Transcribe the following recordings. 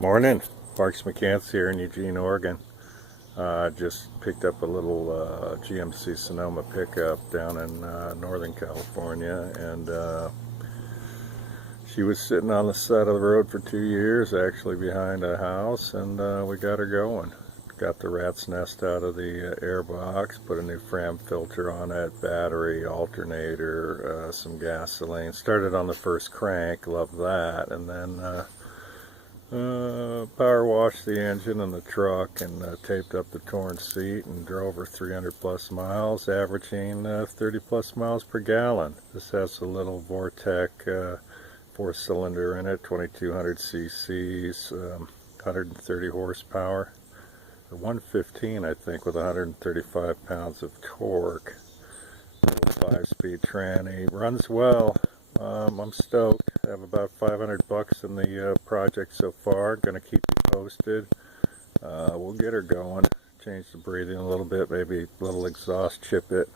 Morning, Parks McCants here in Eugene, Oregon. Just picked up a little GMC Sonoma pickup down in Northern California, and she was sitting on the side of the road for 2 years, actually behind a house, and we got her going. Got the rat's nest out of the air box, put a new fram filter on it, battery, alternator, some gasoline. Started on the first crank, loved that, and then power washed the engine and the truck, and taped up the torn seat, and drove her 300 plus miles, averaging 30 plus miles per gallon. This has a little Vortec 4-cylinder in it, 2200 cc's, 130 horsepower, 115 I think, with 135 pounds of torque. Little 5-speed tranny, runs well. I'm stoked. I have about 500 bucks in the project so far. Gonna keep you posted. We'll get her going. Change the breathing a little bit, maybe a little exhaust chip it.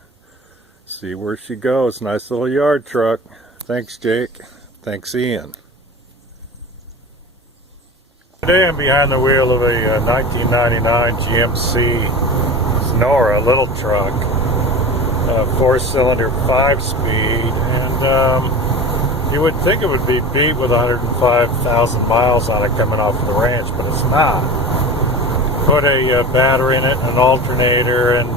See where she goes. Nice little yard truck. Thanks, Jake. Thanks, Ian. Today I'm behind the wheel of a 1999 GMC Sonoma little truck, 4-cylinder, 5-speed, and you would think it would be beat with 105,000 miles on it coming off of the ranch, but it's not. Put a battery in it, an alternator, and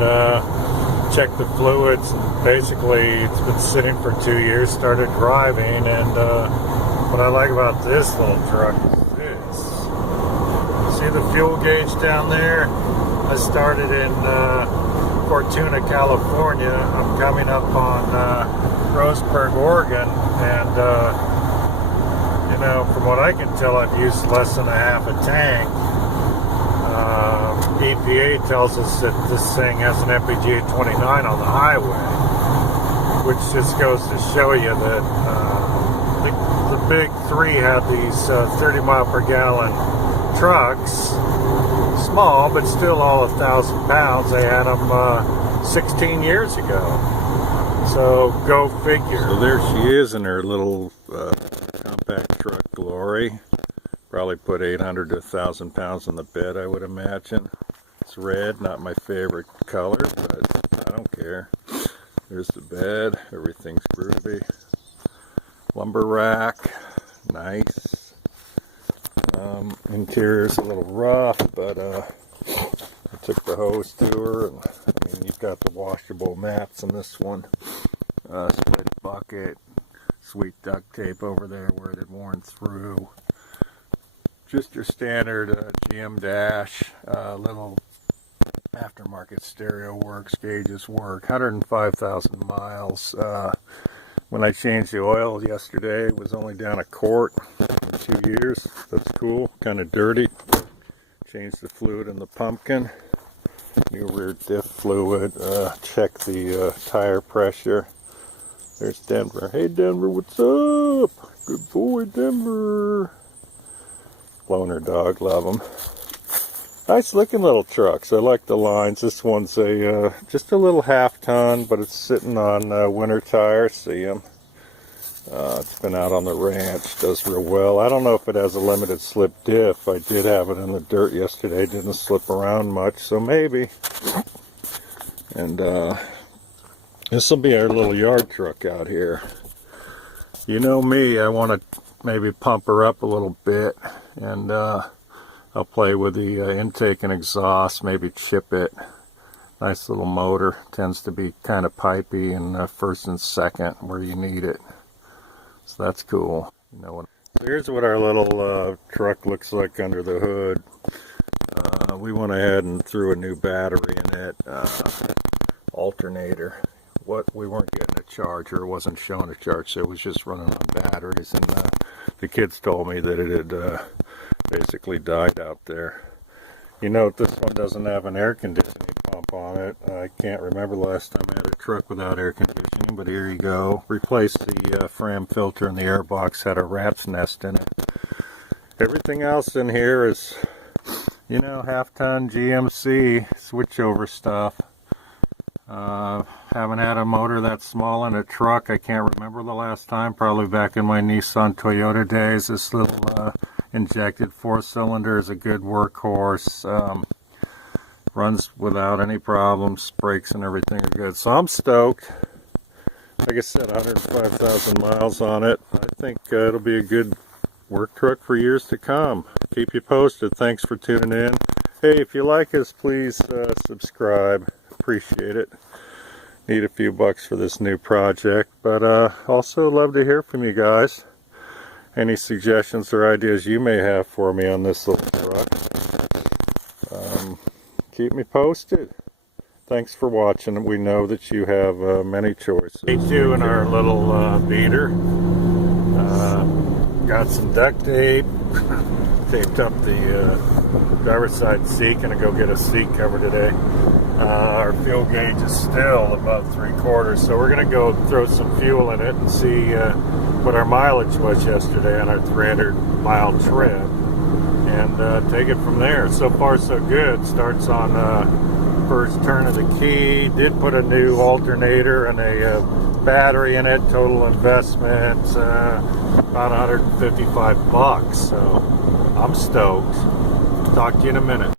checked the fluids. And basically, it's been sitting for 2 years. Started driving, and what I like about this little truck is this. See the fuel gauge down there? I started in Fortuna, California. I'm coming up on Roseburg, Oregon, and you know, from what I can tell, I've used less than a half a tank. EPA tells us that this thing has an MPG of 29 on the highway, which just goes to show you that the big three had these 30 mile per gallon trucks, small but still all 1,000 pounds. They had them 16 years ago. So go figure. So there she is in her little compact truck glory. Probably put 800 to 1,000 pounds on the bed, I would imagine. It's red, not my favorite color, but I don't care. There's the bed, everything's groovy. Lumber rack, nice. Interior's a little rough, but I took the hose to her, and I mean, you've got the washable mats in this one. Split bucket, sweet duct tape over there where it had worn through. Just your standard GM dash, little aftermarket stereo works, gauges work, 105,000 miles. When I changed the oil yesterday, it was only down a quart in 2 years. That's cool, kind of dirty. Changed the fluid in the pumpkin. New rear diff fluid. Check the tire pressure. There's Denver. Hey Denver, what's up? Good boy, Denver. Loner dog, love them. Nice looking little trucks. I like the lines. This one's a just a little half-ton, but it's sitting on winter tires. See them? It's been out on the ranch. Does real well. I don't know if it has a limited slip diff. I did have it in the dirt yesterday. Didn't slip around much, so maybe. And this will be our little yard truck out here. You know me, I want to maybe pump her up a little bit, and I'll play with the intake and exhaust, maybe chip it. Nice little motor. Tends to be kind of pipey in first and second where you need it. So that's cool. You know what? Here's what our little truck looks like under the hood. We went ahead and threw a new battery in it. Alternator. We weren't getting a charger. It wasn't showing a charge, so it was just running on batteries. And the kids told me that it had basically died out there. You note this one doesn't have an air conditioning pump on it. I can't remember the last time I had a truck without air conditioning, but here you go. Replaced the fram filter, and the air box had a rat's nest in it. Everything else in here is, you know, half-ton GMC switchover stuff. Haven't had a motor that small in a truck. I can't remember the last time. Probably back in my Nissan Toyota days. This little injected 4-cylinder, is a good workhorse. Runs without any problems. Brakes and everything are good. So I'm stoked. Like I said, 105,000 miles on it. I think it'll be a good work truck for years to come. Keep you posted. Thanks for tuning in. Hey, if you like us, please subscribe. Appreciate it. Need a few bucks for this new project, but also love to hear from you guys. Any suggestions or ideas you may have for me on this little truck. Keep me posted. Thanks for watching. We know that you have many choices. A2 in our little beater. Got some duct tape. Taped up the driver's side seat. Gonna go get a seat cover today. Our fuel gauge is still above 3/4, so we're gonna go throw some fuel in it and see what our mileage was yesterday on our 300-mile trip, and take it from there. So far so good. Starts on first turn of the key. Did put a new alternator and a battery in it. Total investment about 155 bucks. So I'm stoked. Talk to you in a minute.